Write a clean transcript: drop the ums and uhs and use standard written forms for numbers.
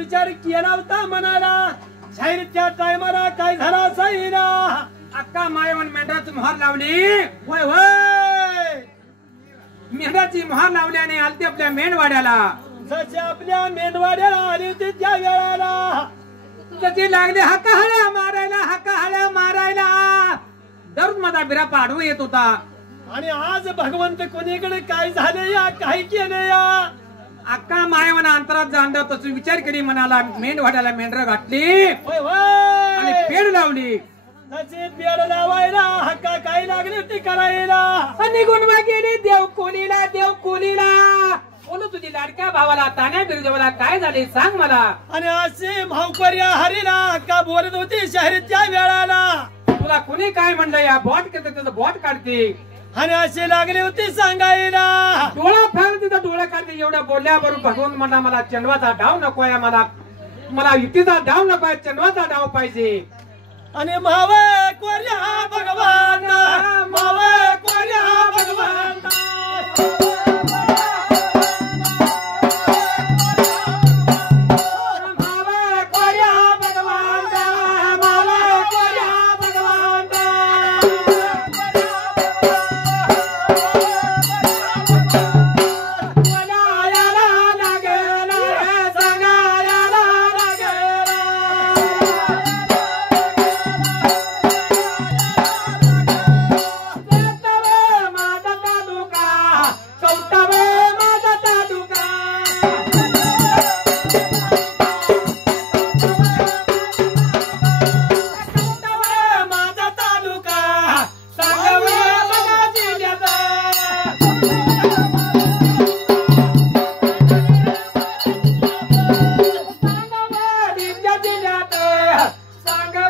विचार केला होता मनाला शाहीरच्या टायमाला काय झाला साईरा अक्का मायवन मेंढराची मोहर लावली होय होय मेंढराची मोहर लावल्याने आलते आपल्या मेंढवाड्याला जसे आपल्या मेंढवाड्याला आली होती त्या वेळेला त्याची लागली हाका हळ्या मारायला दररोज माझा बिरा पाडू येत होता आणि आज भगवंत कोणीकडे काय झाले या काय केले या अक्का मायवना अंतरात जाणला तसं विचार केली मनाला मेंढवाड्याला मेंढर घातली आणि पेड लावली त्याचे पेड लावायला हक्का काय लागली होती करायला आणि गुणवा गेली देवकोलीला बोलू तुझी लाडक्या भावाला तान्या बिरजवाला काय झाले सांग मला आणि असे भाऊकर्या हरीला हक्का बोलत होती शहरीच्या वेळाला तुला कुणी काय म्हणलं या बॉट करते त्याचं बॉट काढते आणि असे लागले होते सांगायला डोळा फार तिचा डोळा काढते एवढ्या बोलल्याबरोबर भगवान म्हणला मला चंडवाचा डाव नकोय मला युतीचा डाव नकोय चंडवाचा डाव पाहिजे आणि माव कोर्या भगवान माव कोर्या भगवान सांगा